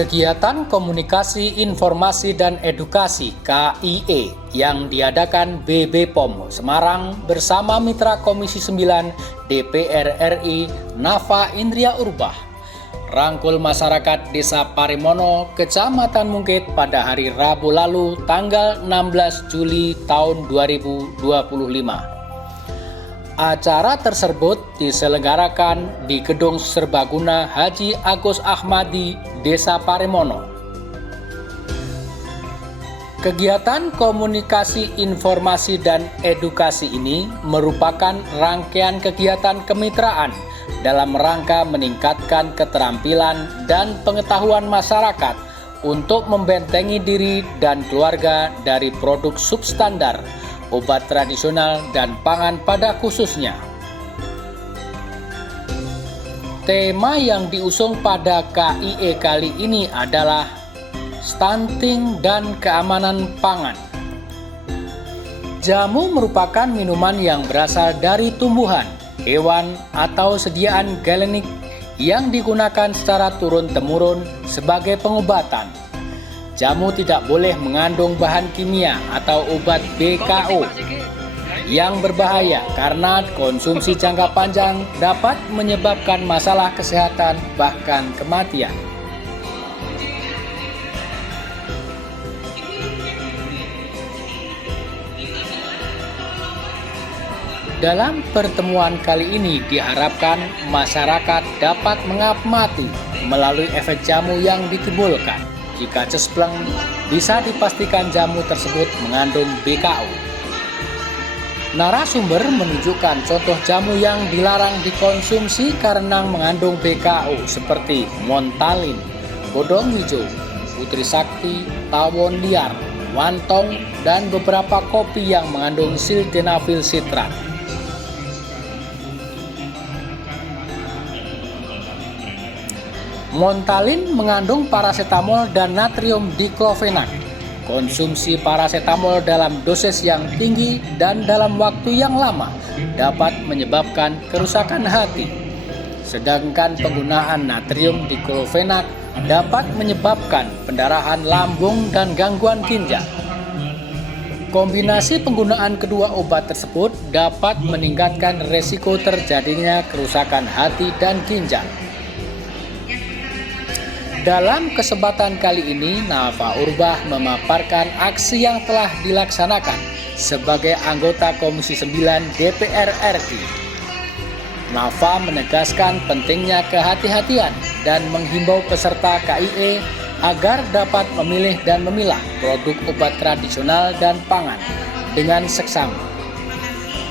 Kegiatan Komunikasi Informasi dan Edukasi KIE yang diadakan BB POM Semarang bersama Mitra Komisi 9 DPR RI Nafa Indria Urbah rangkul masyarakat Desa Parimono, Kecamatan Mungkit pada hari Rabu lalu tanggal 16 Juli tahun 2025. Acara tersebut diselenggarakan di Gedung Serbaguna Haji Agus Ahmadi, Desa Parimono. Kegiatan komunikasi, informasi, dan edukasi ini merupakan rangkaian kegiatan kemitraan dalam rangka meningkatkan keterampilan dan pengetahuan masyarakat untuk membentengi diri dan keluarga dari produk substandar, obat tradisional, dan pangan pada khususnya. Tema yang diusung pada KIE kali ini adalah stunting dan keamanan pangan. Jamu merupakan minuman yang berasal dari tumbuhan, hewan, atau sediaan galenik yang digunakan secara turun-temurun sebagai pengobatan. Jamu tidak boleh mengandung bahan kimia atau obat BKO yang berbahaya karena konsumsi jangka panjang dapat menyebabkan masalah kesehatan bahkan kematian. Dalam pertemuan kali ini diharapkan masyarakat dapat mengamati melalui efek jamu yang ditimbulkan. Jika cespleng, bisa dipastikan jamu tersebut mengandung BKO. Narasumber menunjukkan contoh jamu yang dilarang dikonsumsi karena mengandung BKO seperti Montalin, bodong hijau, putri sakti, tawon liar, wantong, dan beberapa kopi yang mengandung sildenafil sitrat. Montalin mengandung parasetamol dan natrium diklofenak. Konsumsi parasetamol dalam dosis yang tinggi dan dalam waktu yang lama dapat menyebabkan kerusakan hati. Sedangkan penggunaan natrium diklofenak dapat menyebabkan pendarahan lambung dan gangguan ginjal. Kombinasi penggunaan kedua obat tersebut dapat meningkatkan resiko terjadinya kerusakan hati dan ginjal. Dalam kesempatan kali ini, Nafa Urbah memaparkan aksi yang telah dilaksanakan sebagai anggota Komisi 9 DPR RI. Nafa menegaskan pentingnya kehati-hatian dan menghimbau peserta KIE agar dapat memilih dan memilah produk obat tradisional dan pangan dengan seksama.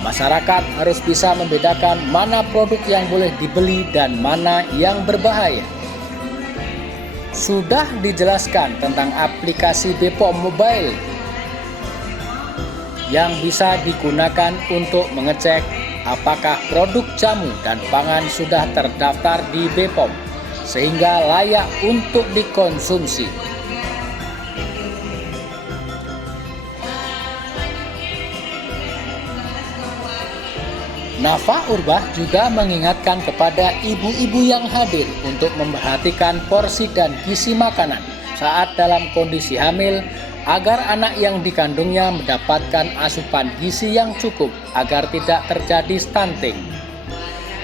Masyarakat harus bisa membedakan mana produk yang boleh dibeli dan mana yang berbahaya. Sudah dijelaskan tentang aplikasi BPOM Mobile yang bisa digunakan untuk mengecek apakah produk jamu dan pangan sudah terdaftar di BPOM sehingga layak untuk dikonsumsi. Nafa Urbah juga mengingatkan kepada ibu-ibu yang hadir untuk memperhatikan porsi dan gizi makanan saat dalam kondisi hamil agar anak yang dikandungnya mendapatkan asupan gizi yang cukup agar tidak terjadi stunting.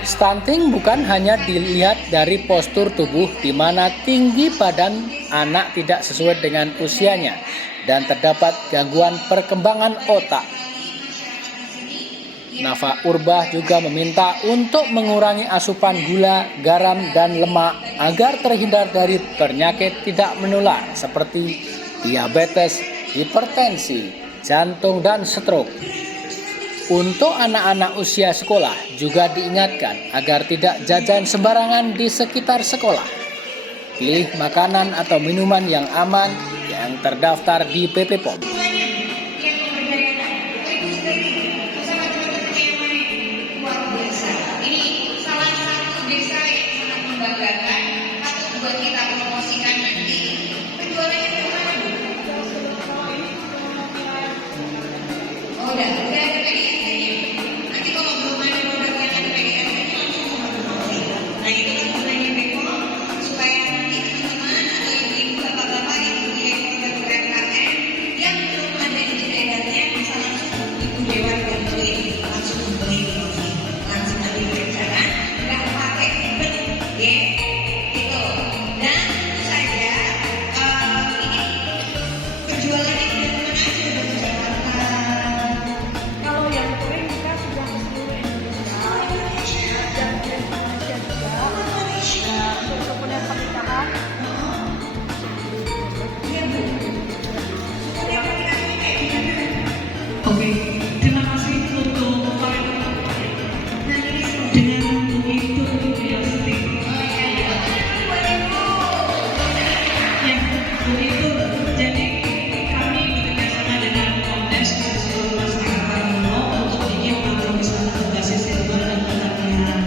Stunting bukan hanya dilihat dari postur tubuh di mana tinggi badan anak tidak sesuai dengan usianya dan terdapat gangguan perkembangan otak. Nafa Urbah juga meminta untuk mengurangi asupan gula, garam, dan lemak agar terhindar dari penyakit tidak menular seperti diabetes, hipertensi, jantung, dan stroke. Untuk anak-anak usia sekolah juga diingatkan agar tidak jajan sembarangan di sekitar sekolah. Pilih makanan atau minuman yang aman yang terdaftar di BPOM. Buat kita promosikan nanti penjualannya kemana Bu? Oh udah ada PDS-nya. Nanti kalau belum ada produk yang ada PDS-nya langsung mau promosi. Nah itu kan gunanya BPOM supaya nanti teman-teman atau ibu Gitu. Dan tentu saja ini penjualannya udah kemana aja, udah ke Jakarta. Kalau yang kering kita sudah ke seluruh Indonesia dan ke Indonesia juga. Ya, untuk kemudian pernikahan. Iya Bu. Kemudian pernikahannya kayak gimana? Oke, terima kasih untuk Pak dengan itu ya seperti ya begitu. Jadi kami bekerjasama dengan Komdes dan seluruh masyarakat untuk bikin program wisata berbasis sirkular dan pelatihan.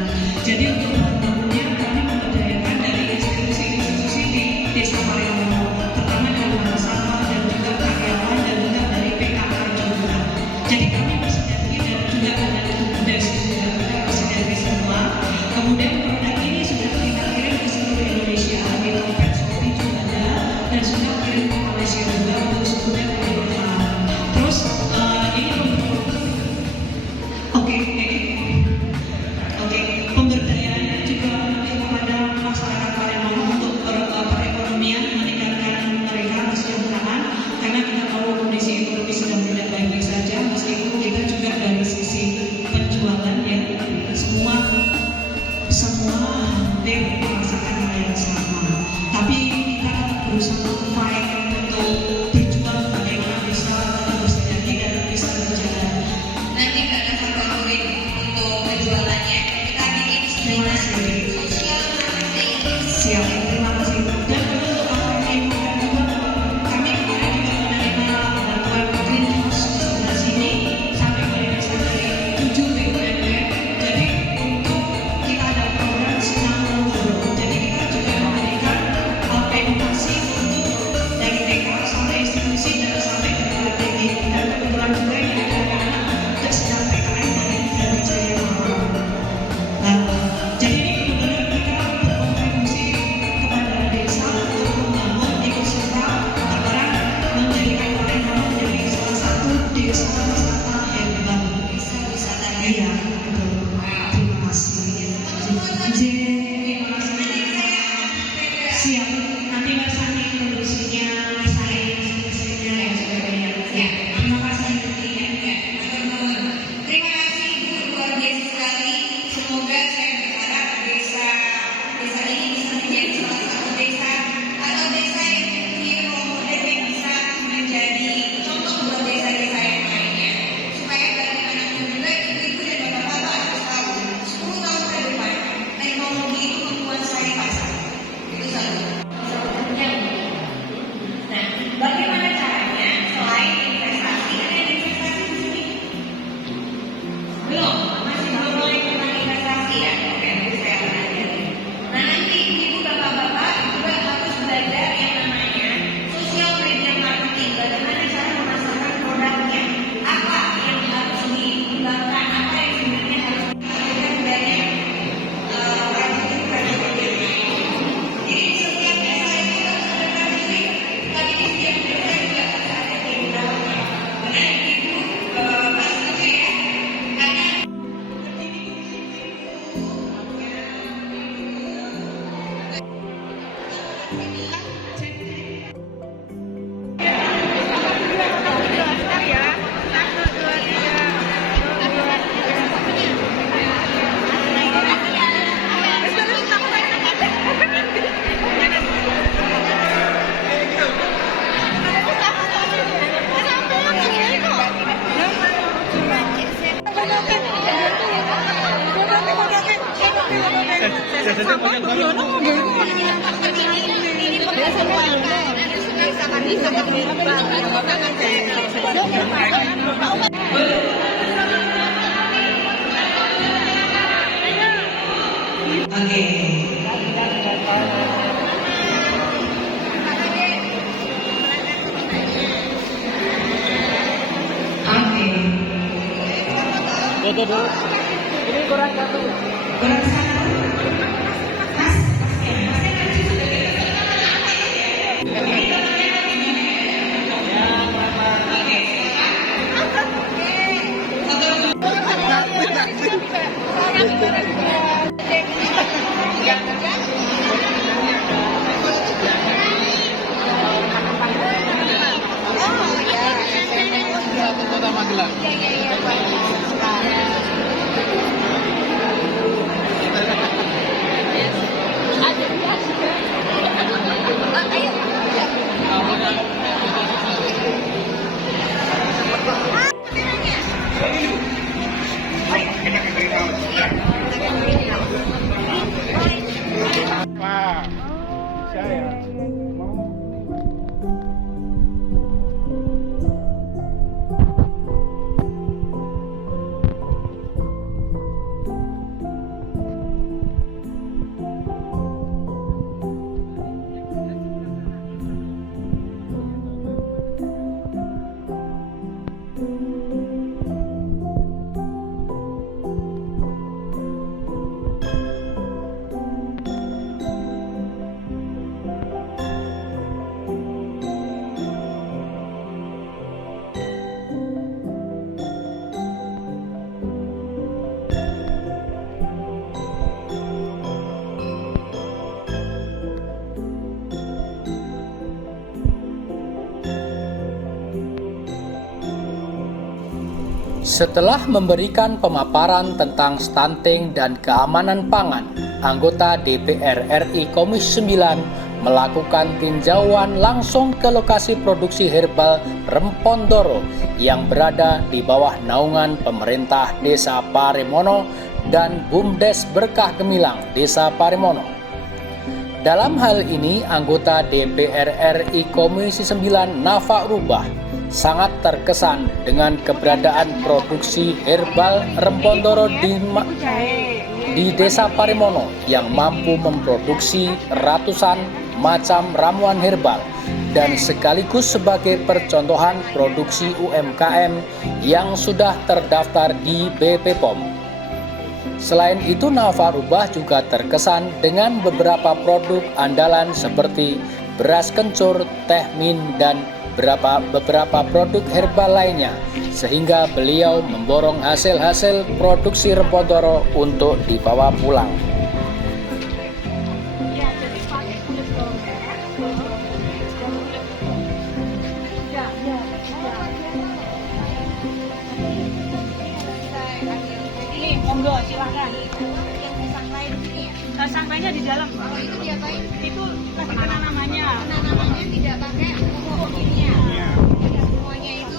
Jadi untuk tahun-tahunnya kami memberdayakan dari institusi-institusi di Desa Pariono, pertama dari masyarakat dan juga karyawan dan juga dari PKK juga. Jadi kami bersinergi dan juga dengan Komdes juga kita bersinergi semua. Kemudian produk ini sudah kita kirim ke seluruh Indonesia di dompet Shopee juga ada dan sudah kirim ke Malaysia juga untuk kemudian pernikahan. Terus ini oke. Pemberdayaannya juga lebih kepada masyarakat Palembang untuk perekonomian, meningkatkan mereka kesejahteraan karena kita tahu kondisi ekonomi sedang tidak baik-baik saja, meskipun kita juga dari sisi penjualan ya semua hampir merasakan hal yang sama. Tapi kita berusaha fight untuk berjuang bagaimana bisa bersinergi dan bisa berjalan. Nanti Mbak Nafa bantuin untuk penjualannya. Kita bikin Terima seminar kasih. sosial marketing. Siap, terima kasih. Dan untuk AKM dan juga kami kemarin juga menerima bantuan Greenhouse di sebelah sini sampai ke desa dari 7 BUMN. Jadi untuk kita ada program Senam Guru. Jadi kita juga memberikan edukasi untuk dari TK sampai institusi dan sampai ke tinggi. Dan kebetulan juga ini ada anak-anak sedang PKN dari Jaya Malang. Jadi ini benar-benar kita berkontribusi kepada desa untuk membangun ekosistem berperan menjadikan Palembang menjadi salah satu desa wisata hebat. Bisa wisata Iya, betul. Terima kasih. Terima kasih. Siap. Nanti Mbak Sani produksinya, saya mesinnya dan sebagainya. Ya, terima kasih. Terima kasih Bu, luar biasa sekali. Semoga saya berharap desa ini bisa menjadi salah satu desa atau desa yang mempunyai role model yang bisa menjadi contoh buat desa-desa yang lainnya. Supaya bagaimanapun juga ibu-ibu dan bapak-bapak harus tahu 10 tahun ke depan teknologi itu menguasai pasar. Itu satu. Nah, bagaimana caranya selain investasi, ada investasi di sini? Belum, masih belum mulai tentang investasi ya. Oke, nanti saya akan ajarin. Nah, nanti ibu bapak-bapak juga harus belajar yang namanya social media marketing. Bagaimana cara memasarkan produknya, apa yang harus dikembangkan, apa yang sebenarnya harus dilakukan banyak prajurit-prajurit yang lain. Jadi di setiap desa itu harus ada prajurit, tapi di setiap desa juga harus ada generalnya. Benar, ibu Pak setuju ya? Karena Foto dulu. Ini kurang satu. Kurang satu. Mas, Oke. Nah, bisa ya. Setelah memberikan pemaparan tentang stunting dan keamanan pangan, anggota DPR RI Komisi 9 melakukan tinjauan langsung ke lokasi produksi herbal Rempondoro yang berada di bawah naungan pemerintah Desa Parimono dan BUMDes Berkah Gemilang Desa Parimono. Dalam hal ini, anggota DPR RI Komisi 9 Nafa Rubah sangat terkesan dengan keberadaan produksi herbal Rempondoro di Desa Parimono yang mampu memproduksi ratusan macam ramuan herbal dan sekaligus sebagai percontohan produksi UMKM yang sudah terdaftar di BP POM. Selain itu, Nafa Rubah juga terkesan dengan beberapa produk andalan seperti beras kencur, teh min, dan beberapa produk herbal lainnya, sehingga beliau memborong hasil-hasil produksi Rempondoro untuk dibawa pulang. Ya, jadi pakai kulit bawang merah, ini monggo silakan. Yang sangrai di sini ya? Sangkainya di dalam. Kalau itu diapain? Itu kasih penanamannya. Penanamannya tidak pakai pupuk kimia. Semuanya itu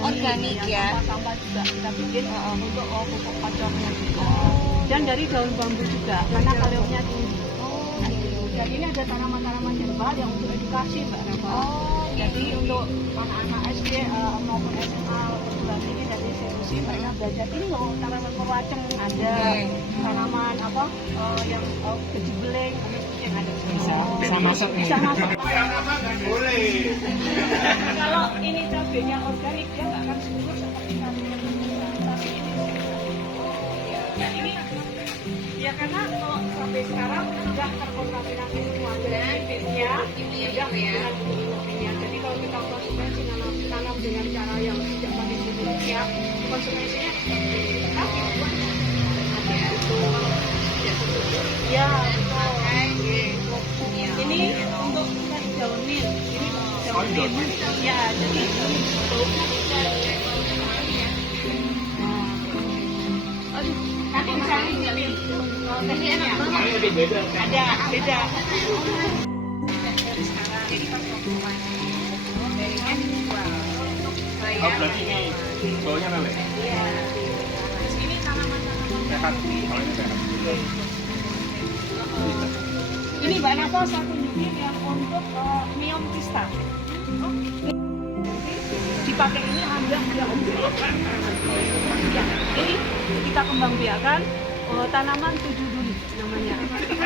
organik ya. Sampah juga kita bikin untuk pupuk pacoknya juga. Dan dari daun bambu juga, karena kaliumnya tinggi. Dan ini ada tanaman-tanaman herbal yang untuk edukasi Mbak Rafa. Jadi untuk anak-anak SD maupun SMA perguruan tinggi dan institusi mereka belajar ini loh tanaman perwaceng ada, tanaman apa yang kejibeling yang ada Bisa masuk nih. bisa masuk. Boleh. Kalau ini cabenya organik dia nggak akan subur seperti cabai yang tapi ini dan ini ya karena kalau cabai sekarang sudah terkontaminasi semua dengan kimia sudah dengan kimia. Jadi kalau kita konsumsi tanam dengan cara yang tidak pakai kimia, konsumsinya tapi ya betul. Ini untuk dari daun mint. Ini daun mint. Ya, jadi aduh, nanti bisa dicicipin. Tesnya enak banget. Ini beda. Ada beda. Jadi pas waktu darinya dijual untuk saya. Oh, berarti ini baunya lele. Iya. Ini tanaman-tanaman Sehat. Kalau ini sehat. ini Mbak Nafa saya tunjukin yang untuk neon pista. Dipakai ini ada ya, ini kita kembang biakan tanaman 7 duli namanya.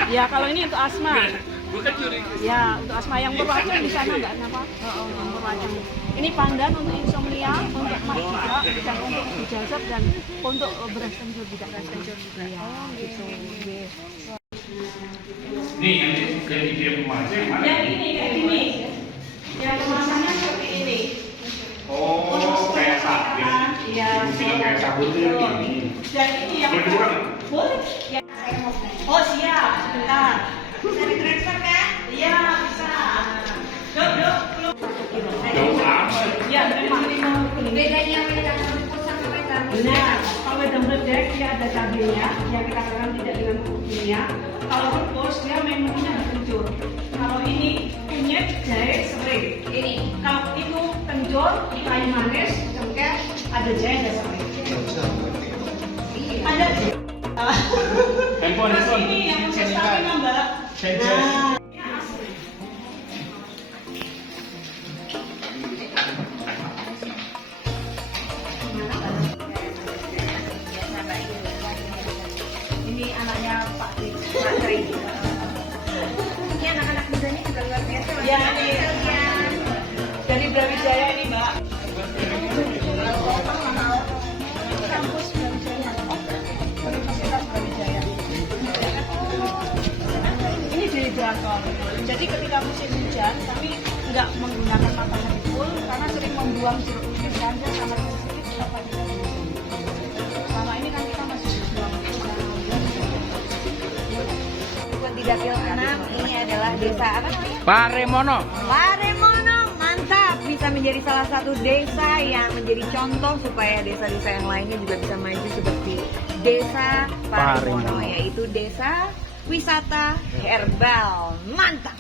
Ya kalau ini untuk asma. Bukan curi. Ya untuk asma yang berwacang di sana Mbak Nafa. Yang berwacang. Ini pandan untuk insomnia, untuk mah juga, dan untuk hijazat dan untuk beras kencur juga. Beras kencur juga. Ya, gitu. Nih yang dikirim kemarin yang mana? Yang ini kayak gini. Yang kemasannya seperti ini. Oh, kayak sabun. Iya. Bilang kayak sabun itu yang ini. Dan ini yang Boleh dibuka? boleh. Ya. Oh siap, sebentar. Bisa ditransfer kan? Iya bisa. Dok. Jauh amat. Ya memang. Bedanya wedang rumput sama wedang Benar. Kalau wedang bledek dia ada cabenya, yang kita katakan tidak dengan pupuk kimia. Kalau rebus dia menunya kencur. Kalau ini kunyit, jahe, serai. ini. Kalau itu kencur, kayu manis, cengkeh, ada jahe, ada serai. Iya. Ada Handphone. ini yang untuk stamina Mbak. Ini anaknya Pak Tri. Ini anak-anak mudanya juga luar biasa. Ya, ini dari Brawijaya ini, Mbak. Kampus Brawijaya. Universitas Brawijaya. Ini di Jakarta. Jadi ketika musim hujan, kami nggak menggunakan makanan full karena sering membuang jeruk nipis ganja sama sedikit sama selama ini kan kita masih berjuang Buat di Dapil 6 ini adalah desa apa namanya? Paremono. Paremono, mantap, bisa menjadi salah satu desa yang menjadi contoh supaya desa-desa yang lainnya juga bisa maju seperti desa Paremono, yaitu desa wisata herbal. Mantap.